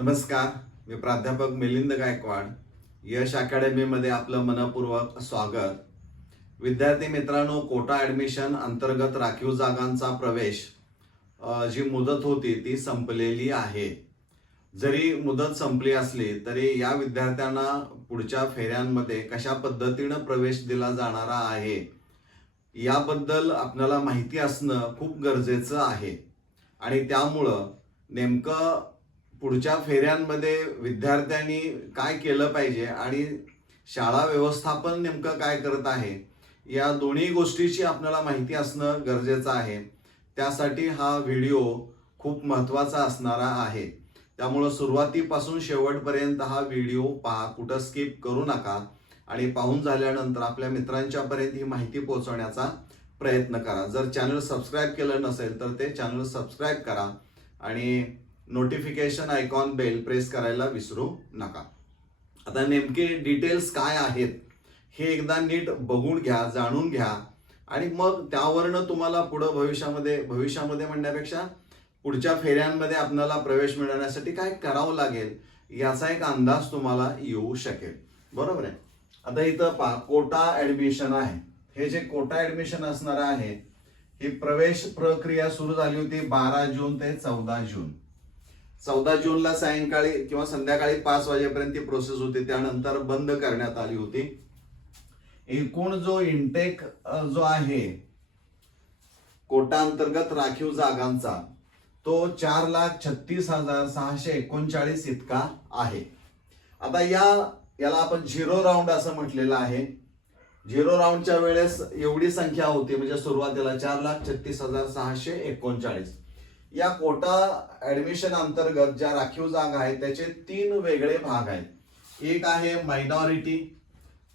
नमस्कार मी प्राध्यापक मिलिंद गायकवाड यश अकॅडमीमध्ये आपलं मनपूर्वक स्वागत. विद्यार्थी मित्रांनो कोटा ॲडमिशन अंतर्गत राखीव जागांचा प्रवेश जी मुदत होती ती संपलेली आहे. जरी मुदत संपली असली तरी या विद्यार्थ्यांना पुढच्या फेऱ्यांमध्ये कशा पद्धतीनं प्रवेश दिला जाणारा आहे याबद्दल आपल्याला माहिती असणं खूप गरजेचं आहे. आणि त्यामुळं नेमकं पुढच्या फेऱ्यांमध्ये विद्यार्थ्यांनी काय केलं पाहिजे आणि शाळा व्यवस्थापन नेमकं काय करत आहे या दोन्ही गोष्टीची आपल्याला माहिती असणं गरजेचं आहे. त्यासाठी हा व्हिडिओ खूप महत्त्वाचा असणारा आहे. त्यामुळं सुरुवातीपासून शेवटपर्यंत हा व्हिडिओ पहा कुठं स्किप करू नका आणि पाहून झाल्यानंतर आपल्या मित्रांच्यापर्यंत ही माहिती पोहोचवण्याचा प्रयत्न करा. जर चॅनल सबस्क्राईब केलं नसेल तर ते चॅनल सबस्क्राईब करा आणि नोटिफिकेशन आयकॉन बेल प्रेस करायला विसरू नका. आता नेमके डिटेल्स काय आहेत हे एकदा नीट बघून घ्या जाणून घ्या. आणि मग त्यावरनं तुम्हाला पुढं भविष्यामध्ये भविष्यामध्ये म्हणण्यापेक्षा पुढच्या फेऱ्यांमध्ये आपल्याला प्रवेश मिळवण्यासाठी काय करावं लागेल याचा एक अंदाज तुम्हाला येऊ शकेल. बरोबर आहे? आता इथं पहा कोटा ऍडमिशन आहे. हे जे कोटा ऍडमिशन असणार आहे ही प्रवेश प्रक्रिया सुरू झाली होती बारा जून ते चौदा जून. चौदा जूनला सायंकाळी किंवा संध्याकाळी पाच वाजेपर्यंत ती प्रोसेस होती. त्यानंतर बंद करण्यात आली होती. एकूण जो इंटेक जो आहे कोटा अंतर्गत राखीव जागांचा तो चार लाख छत्तीस हजार सहाशे एकोणचाळीस इतका आहे. आता या याला आपण झिरो राऊंड असं म्हटलेलं आहे. झिरो राऊंडच्या वेळेस एवढी संख्या होती म्हणजे सुरुवातीला चार लाख छत्तीस हजार सहाशे एकोणचाळीस. या कोटा ऍडमिशन अंतर्गत ज्या राखीव जागा आहेत त्याचे तीन वेगळे भाग आहेत. एक आहे मायनॉरिटी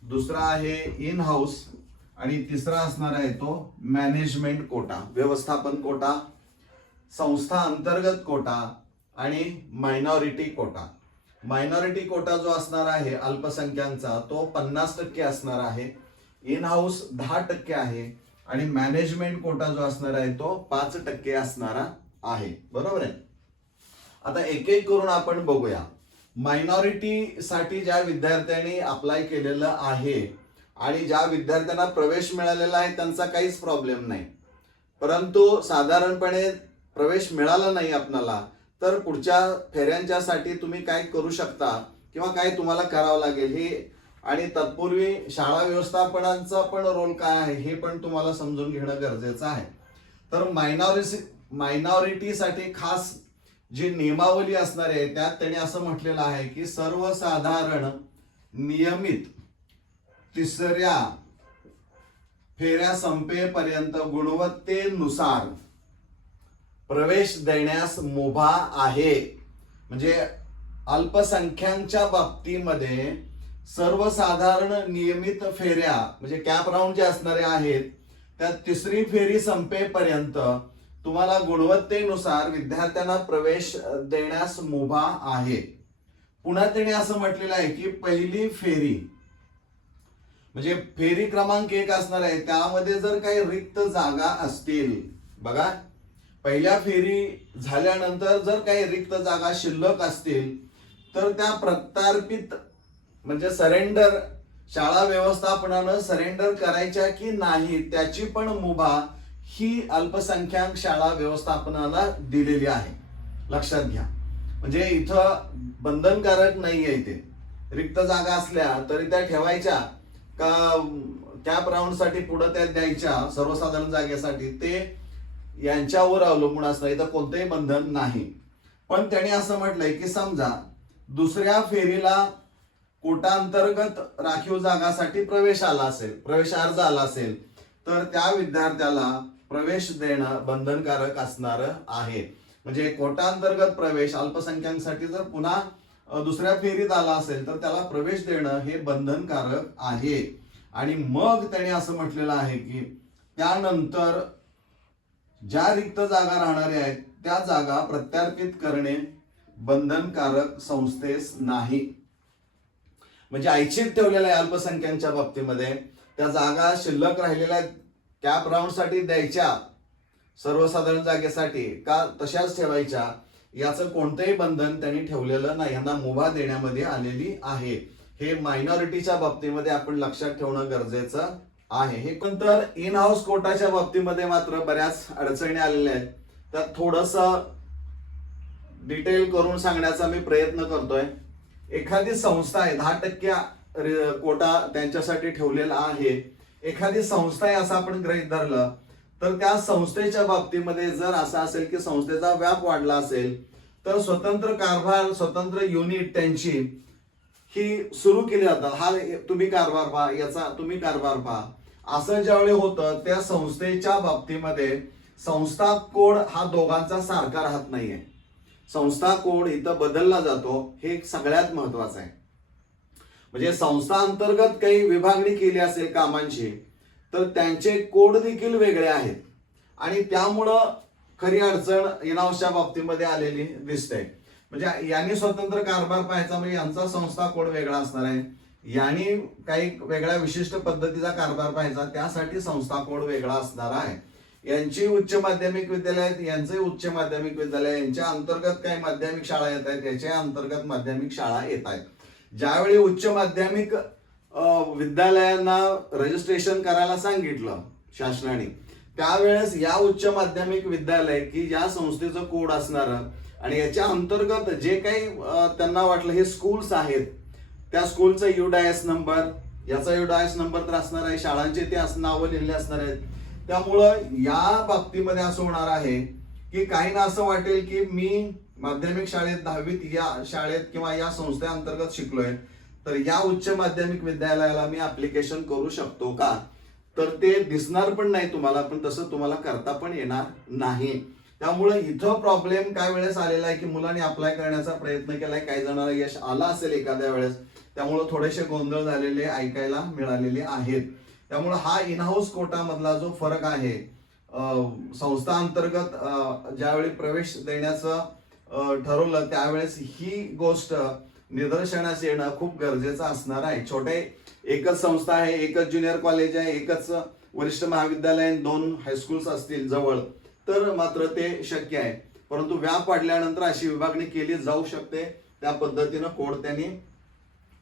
दुसरा आहे इन हाऊस आणि तिसरा असणार आहे तो मॅनेजमेंट कोटा व्यवस्थापन कोटा संस्था अंतर्गत कोटा आणि मायनॉरिटी कोटा. मायनॉरिटी कोटा जो असणार आहे अल्पसंख्यांचा तो पन्नास टक्के असणार आहे. इन हाऊस दहा टक्के आहे आणि मॅनेजमेंट कोटा जो असणार आहे तो पाच टक्के असणारा आहे. बरोबर आहे? आता एक एक करून आपण बघूया. मायनॉरिटीसाठी ज्या विद्यार्थ्यांनी अप्लाय केलेलं आहे आणि ज्या विद्यार्थ्यांना प्रवेश मिळालेला आहे त्यांचा काहीच प्रॉब्लेम नाही. परंतु साधारणपणे प्रवेश मिळाला नाही आपणाला तर पुढच्या फेऱ्यांच्यासाठी तुम्ही काय करू शकता किंवा काय तुम्हाला करावं लागेल हे? आणि तत्पूर्वी शाळा व्यवस्थापनाचा पण रोल काय आहे हे पण तुम्हाला समजून घेणं गरजेचं आहे. तर मायनॉरिटी मायनॉरिटीसाठी खास जी नियमावली असणार आहे त्यात त्यांनी असं म्हटलेलं आहे की सर्वसाधारण नियमित तिसऱ्या फेऱ्या संपेपर्यंत गुणवत्तेनुसार प्रवेश देण्यास मुभा आहे. म्हणजे अल्पसंख्यांच्या बाबतीमध्ये सर्वसाधारण नियमित फेऱ्या म्हणजे कॅप राऊंड जे असणारे आहेत त्या तिसरी फेरी संपेपर्यंत तुम्हाला गुणवत्तेनुसार विद्यार्थ्यांना प्रवेश देण्यास मुभा आहे. पुन्हा त्याने असं म्हटलेलं आहे की पहिली फेरी म्हणजे फेरी क्रमांक एक असणार आहे. त्यामध्ये जर काही रिक्त जागा असतील बघा पहिल्या फेरी झाल्यानंतर जर काही रिक्त जागा शिल्लक असतील तर त्या प्रत्यार्पित म्हणजे सरेंडर शाळा व्यवस्थापनानं सरेंडर करायच्या की नाही त्याची पण मुभा ही अल्पसंख्याक शाळा व्यवस्थापनाला दिलेली आहे. लक्षात घ्या. म्हणजे इथं बंधनकारक नाही आहे ते रिक्त जागा असल्या तरी त्या ठेवायच्या. का कॅप राऊंडसाठी पुढं त्या द्यायच्या सर्वसाधारण जागेसाठी ते यांच्यावर अवलंबून असतं. इथं कोणतंही बंधन नाही. पण त्याने असं म्हटलंय की समजा दुसऱ्या फेरीला कोटांतर्गत राखीव जागासाठी प्रवेश आला असेल प्रवेश अर्ज आला असेल तर त्या विद्यार्थ्याला प्रवेश देणं बंधनकारक असणार आहे. म्हणजे कोटांतर्गत प्रवेश अल्पसंख्याकांसाठी जर पुन्हा दुसऱ्या फेरीत आला असेल तर त्याला प्रवेश देणं हे बंधनकारक आहे. आणि मग त्याने असं म्हटलेलं आहे की त्यानंतर ज्या रिक्त जागा राहणाऱ्या आहेत त्या जागा प्रत्यार्पित करणे बंधनकारक संस्थेस नाही. म्हणजे ऐच्छिक ठेवलेल्या आहे अल्पसंख्याकांच्या बाबतीमध्ये. त्या जागा शिल्लक राहिलेल्या आहेत. राऊंडसाठी द्यायच्या सर्वसाधारण जागेसाठी का तशाच ठेवायच्या याचं कोणतंही बंधन त्यांनी ठेवलेलं नाही. यांना मुभा देण्यामध्ये आलेली आहे. हे मायनॉरिटीच्या बाबतीमध्ये आपण लक्षात ठेवणं गरजेचं आहे. हे पण तर इन हाऊस कोटाच्या बाबतीमध्ये मात्र बऱ्याच अडचणी आलेल्या आहेत. तर थोडस डिटेल करून सांगण्याचा मी प्रयत्न करतोय. एखादी संस्था आहे दहा टक्के कोटा त्यांच्यासाठी ठेवलेला आहे. एखादी संस्था आहे असं आपण ग्रहित धरलं तर त्या संस्थेच्या बाबतीमध्ये जर असं असेल की संस्थेचा व्याप वाढला असेल तर स्वतंत्र कारभार स्वतंत्र युनिट त्यांची ही सुरू केली जातात हा तुम्ही कारभार पहा याचा तुम्ही कारभार पहा. असं ज्यावेळी होतं त्या संस्थेच्या बाबतीमध्ये संस्था कोड हा दोघांचा सारखा राहत नाहीये. संस्था कोड इथं बदलला जातो हे सगळ्यात महत्वाचं आहे. म्हणजे संस्था अंतर्गत काही विभागणी केली असेल कामांची तर त्यांचे कोड देखील वेगळे आहेत. आणि त्यामुळं खरी अडचण इनावच्या बाबतीमध्ये आलेली दिसते. म्हणजे यांनी स्वतंत्र कारभार पाहायचा म्हणजे यांचा संस्था कोड वेगळा असणार आहे. यांनी काही वेगळ्या विशिष्ट पद्धतीचा कारभार पाहायचा त्यासाठी संस्था कोड वेगळा असणार आहे. यांची उच्च माध्यमिक विद्यालय आहेत यांचे उच्च माध्यमिक विद्यालय यांच्या अंतर्गत काही माध्यमिक शाळा येत आहेत याच्या अंतर्गत माध्यमिक शाळा येत आहेत. ज्यावेळी उच्च माध्यमिक विद्यालयांना रजिस्ट्रेशन करायला सांगितलं शासनाने त्यावेळेस या उच्च माध्यमिक विद्यालय की या संस्थेचं कोड असणार आणि याच्या अंतर्गत जे काही त्यांना वाटलं हे स्कूल्स आहेत त्या स्कूलचा युडायस नंबर याचा युडायस नंबर तर असणार आहे शाळांचे ते असं नावं लिहिलेले असणार आहेत. त्यामुळं या बाबतीमध्ये असं होणार आहे की काहींना असं वाटेल की मी माध्यमिक शाळेत दहावीत या शाळेत किंवा या संस्थेअंतर्गत शिकलोय तर या उच्च माध्यमिक विद्यालयाला मी ऍप्लिकेशन करू शकतो का? तर ते दिसणार पण नाही तुम्हाला पण तसं तुम्हाला करता पण येणार नाही. त्यामुळे इथं प्रॉब्लेम काय वेळेस आलेला आहे की मुलांनी अप्लाय करण्याचा प्रयत्न केलाय काही जणांना यश आला असेल एखाद्या वेळेस त्यामुळे थोडेसे गोंधळ झालेले ऐकायला मिळालेले आहेत. त्यामुळे हा इनहाऊस कोटामधला जो फरक आहे संस्था अंतर्गत ज्यावेळी प्रवेश देण्याचं ठरवलं त्यावेळेस ही गोष्ट निदर्शनास येणं खूप गरजेचं असणार आहे. छोटे एकच संस्था आहे एकच ज्युनियर कॉलेज आहे एकच वरिष्ठ महाविद्यालय दोन हायस्कूल्स असतील जवळ तर मात्र ते शक्य आहे. परंतु व्याप वाढल्यानंतर अशी विभागणी केली जाऊ शकते. त्या पद्धतीनं कोड त्यांनी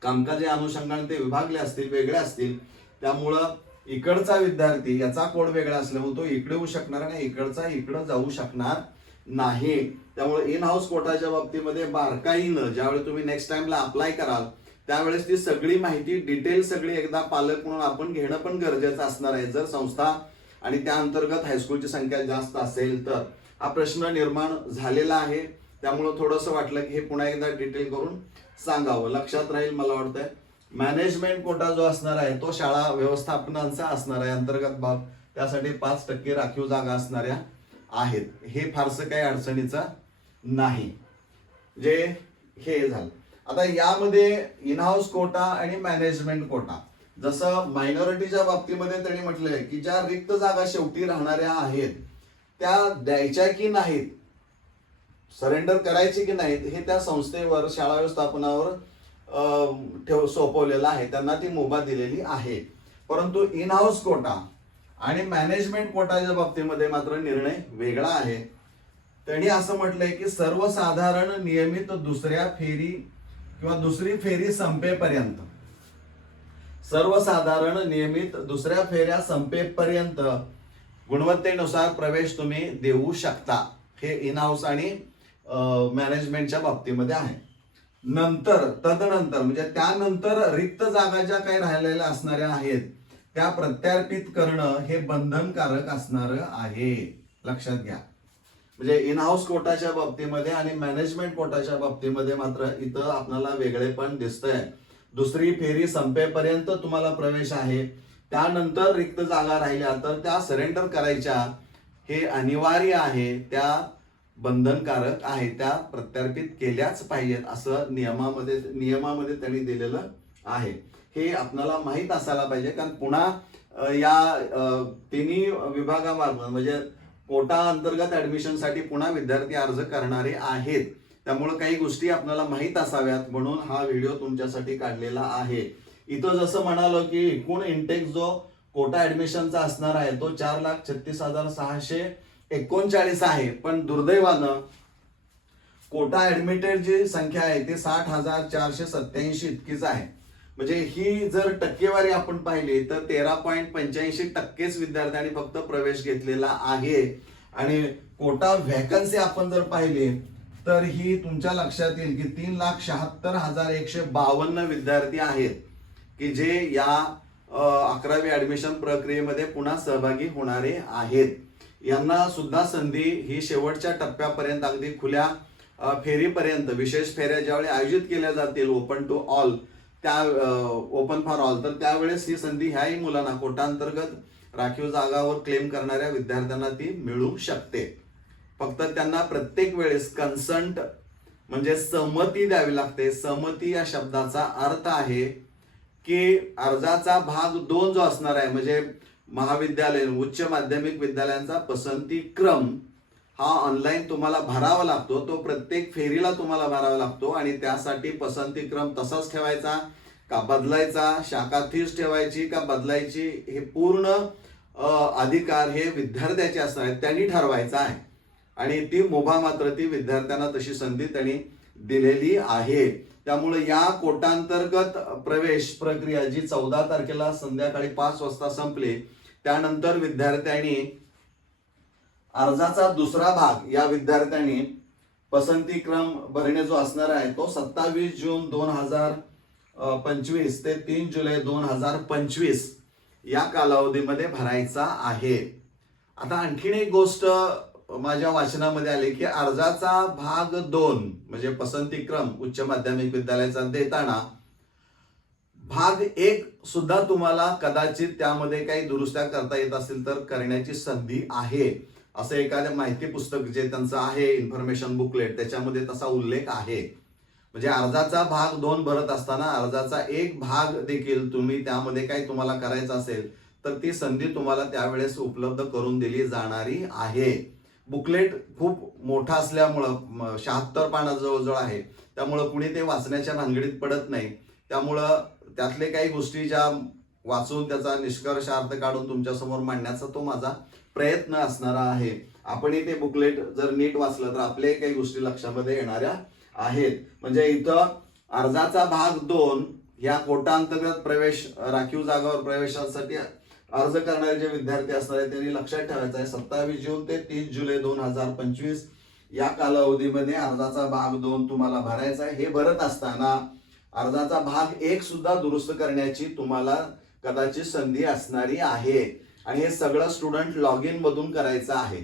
कामकाजी अनुषंगाने ते विभागले असतील वेगळे असतील. त्यामुळं इकडचा विद्यार्थी याचा कोड वेगळा असल्यामुळे तो इकडे येऊ शकणार नाही इकडचा इकडं जाऊ शकणार नाही. त्यामुळे इन हाऊस कोटाच्या बाबतीमध्ये बारकाईनं ज्यावेळी तुम्ही नेक्स्ट टाइमला अप्लाय कराल त्यावेळेस ती सगळी माहिती डिटेल सगळी एकदा पालक म्हणून आपण घेणं पण गरजेचं असणार आहे. जर संस्था आणि त्या अंतर्गत हायस्कूलची संख्या जास्त असेल तर. हा प्रश्न निर्माण झालेला आहे. त्यामुळं थोडंसं वाटलं की हे पुन्हा एकदा डिटेल करून सांगावं. लक्षात राहील मला वाटतंय. मॅनेजमेंट कोटा जो असणार आहे तो शाळा व्यवस्थापनांचा असणार आहे अंतर्गत भाग. त्यासाठी पाच टक्के राखीव जागा असणाऱ्या आहेत. हे फारसं काही अडचणीचं नाही. जे हे झालं. आता यामध्ये इन हाऊस कोटा आणि मॅनेजमेंट कोटा जसं मायनॉरिटीच्या बाबतीमध्ये त्यांनी म्हटलंय की ज्या रिक्त जागा शेवटी राहणाऱ्या आहेत त्या द्यायच्या की नाहीत सरेंडर करायचे की नाहीत हे त्या संस्थेवर शाळा व्यवस्थापनावर ठेव सोपवलेलं आहे. त्यांना ती मुभा दिलेली आहे. परंतु इन हाऊस कोटा आणि मॅनेजमेंट कोटाच्या बाबतीमध्ये मात्र निर्णय वेगळा आहे. त्यांनी असं म्हटलंय की सर्वसाधारण नियमित दुसऱ्या फेरी किंवा दुसरी फेरी संपेपर्यंत सर्वसाधारण नियमित दुसऱ्या फेऱ्या संपेपर्यंत गुणवत्तेनुसार प्रवेश तुम्ही देऊ शकता. हे इन हाऊस आणि मॅनेजमेंटच्या बाबतीमध्ये आहे. नंतर तदनंतर म्हणजे त्यानंतर रिक्त जागा ज्या काही राहिलेल्या असणाऱ्या आहेत त्या प्रत्यार्पित करणं हे बंधनकारक असणार आहे. लक्षात घ्या. म्हणजे इन हाऊस कोटाच्या बाबतीमध्ये आणि मॅनेजमेंट कोटाच्या बाबतीमध्ये मात्र इथं आपल्याला वेगळेपण दिसतंय. दुसरी फेरी संपेपर्यंत तुम्हाला प्रवेश आहे. त्यानंतर रिक्त जागा राहिल्या तर त्या सरेंडर करायच्या. हे अनिवार्य आहे. त्या बंधनकारक आहे. त्या प्रत्यार्पित केल्याच पाहिजेत असं नियमामध्ये नियमामध्ये त्यांनी दिलेलं आहे. हे आपल्याला माहीत असायला पाहिजे. कारण पुन्हा या तिन्ही विभागामार्फत म्हणजे कोटा अंतर्गत ऍडमिशनसाठी पुन्हा विद्यार्थी अर्ज करणारे आहेत. त्यामुळे काही गोष्टी आपल्याला माहीत असाव्यात म्हणून हा व्हिडिओ तुमच्यासाठी काढलेला आहे. इथं जसं म्हणालो की एकूण इंटेक जो कोटा ऍडमिशनचा असणार आहे तो चार लाख छत्तीस हजार सहाशे एकोणचाळीस आहे. पण दुर्दैवानं कोटा ऍडमिटेड जी संख्या आहे ती साठ हजार चारशे सत्याऐंशी इतकीच आहे. म्हणजे ही जर टक्केवारी आपण पाहिली तर तेरा पॉईंट पंच्याऐंशी टक्केच विद्यार्थ्यांनी फक्त प्रवेश घेतलेला आहे. आणि कोटा व्हॅकन्सी आपण जर पाहिली तर ही तुमच्या लक्षात येईल की तीन लाख शहात्तर हजार एकशे बावन्न विद्यार्थी आहेत की जे या अकरावी ऍडमिशन प्रक्रियेमध्ये पुन्हा सहभागी होणारे आहेत. यांना सुद्धा संधी ही शेवटच्या टप्प्यापर्यंत अगदी खुल्या फेरीपर्यंत विशेष फेऱ्या ज्यावेळी आयोजित केल्या जातील ओपन टू ऑल त्या ओपन फॉर ऑल तर त्यावेळेस ही संधी ह्याही मुलांना कोटांतर्गत राखीव जागावर क्लेम करणाऱ्या विद्यार्थ्यांना ती मिळू शकते. फक्त त्यांना प्रत्येक वेळेस कन्संट म्हणजे सहमती द्यावी लागते. सहमती या शब्दाचा अर्थ आहे की अर्जाचा भाग दोन जो असणार आहे म्हणजे महाविद्यालय उच्च माध्यमिक विद्यालयांचा पसंती क्रम हा ऑनलाईन तुम्हाला भरावा लागतो. तो प्रत्येक फेरीला तुम्हाला भरावा लागतो आणि त्यासाठी पसंती क्रम तसाच ठेवायचा का बदलायचा शाखा तीच ठेवायची का बदलायची हे पूर्ण अधिकार हे विद्यार्थ्याचे असणार आहेत. त्यांनी ठरवायचा आहे. आणि ती मुभा मात्र ती विद्यार्थ्यांना तशी संधी त्यांनी दिलेली आहे. त्यामुळे या कोटांतर्गत प्रवेश प्रक्रिया जी चौदा तारखेला संध्याकाळी पाच वाजता संपली त्यानंतर विद्यार्थ्यांनी अर्जाचा दुसरा भाग या विद्यार्थ्यांनी पसंती क्रम भरणे जो असणार आहे तो सत्तावीस जून दोन हजार पंचवीस ते तीन जुलै दोन हजार पंचवीस या कालावधीमध्ये भरायचा आहे. आता आणखीन एक गोष्ट माझ्या वाचनामध्ये आली की अर्जाचा भाग दोन म्हणजे पसंती क्रम उच्च माध्यमिक विद्यालयाचा देताना भाग एक सुद्धा तुम्हाला कदाचित त्यामध्ये काही दुरुस्त्या करता येत असेल तर करण्याची संधी आहे. असं एखादं माहिती पुस्तक जे त्यांचं आहे इन्फॉर्मेशन बुकलेट त्याच्यामध्ये तसा उल्लेख आहे. म्हणजे अर्जाचा भाग दोन भरत असताना अर्जाचा एक भाग देखील तुम्ही त्यामध्ये काही तुम्हाला करायचं असेल तर ती संधी तुम्हाला त्यावेळेस उपलब्ध करून दिली जाणारी आहे. बुकलेट खूप मोठा असल्यामुळं शहात्तर पाना जवळजवळ आहे. त्यामुळं कुणी ते वाचण्याच्या भानगडीत पडत नाही. त्यामुळं त्यातले काही गोष्टी ज्या वाचून त्याचा निष्कर्षार्थ काढून तुमच्यासमोर मांडण्याचा तो माझा प्रयत्न असणारा आहे. आपणही ते बुकलेट जर नीट वाचलं तर आपले काही गोष्टी लक्षामध्ये येणाऱ्या आहेत. म्हणजे इथं अर्जाचा भाग दोन या कोटांतर्गत प्रवेश राखीव जागावर प्रवेशासाठी अर्ज करणारे जे विद्यार्थी असणार आहेत त्यांनी लक्षात ठेवायचं आहे सत्तावीस जून ते तीस जुलै दोन हजार पंचवीस या कालावधीमध्ये अर्जाचा भाग दोन तुम्हाला भरायचा आहे. हे भरत असताना अर्जाचा भाग एक सुद्धा दुरुस्त करण्याची तुम्हाला कदाचित संधी असणारी आहे. आणि हे सगळं स्टुडंट लॉग इन मधून करायचं आहे.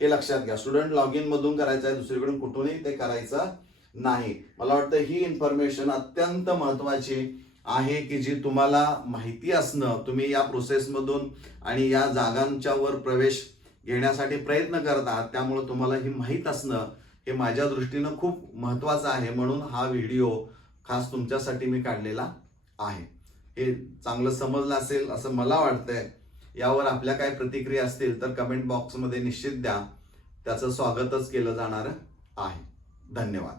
हे लक्षात घ्या. स्टुडंट लॉग इन मधून करायचं आहे दुसरीकडून कुठूनही ते करायचं नाही. मला वाटतं ही इन्फॉर्मेशन अत्यंत महत्वाची आहे की जी तुम्हाला माहिती असणं तुम्ही या प्रोसेसमधून आणि या जागांच्या वर प्रवेश घेण्यासाठी प्रयत्न करत आहात त्यामुळे तुम्हाला ही माहीत असणं हे माझ्या दृष्टीनं खूप महत्वाचं आहे. म्हणून हा व्हिडिओ खास तुमच्यासाठी मी काढलेला आहे. हे चांगलं समजलं असेल असं मला वाटतंय. यावर आपल्या काय प्रतिक्रिया असतील तर कमेंट बॉक्समध्ये निश्चित द्या. त्याचं स्वागतच केलं जाणार आहे. धन्यवाद.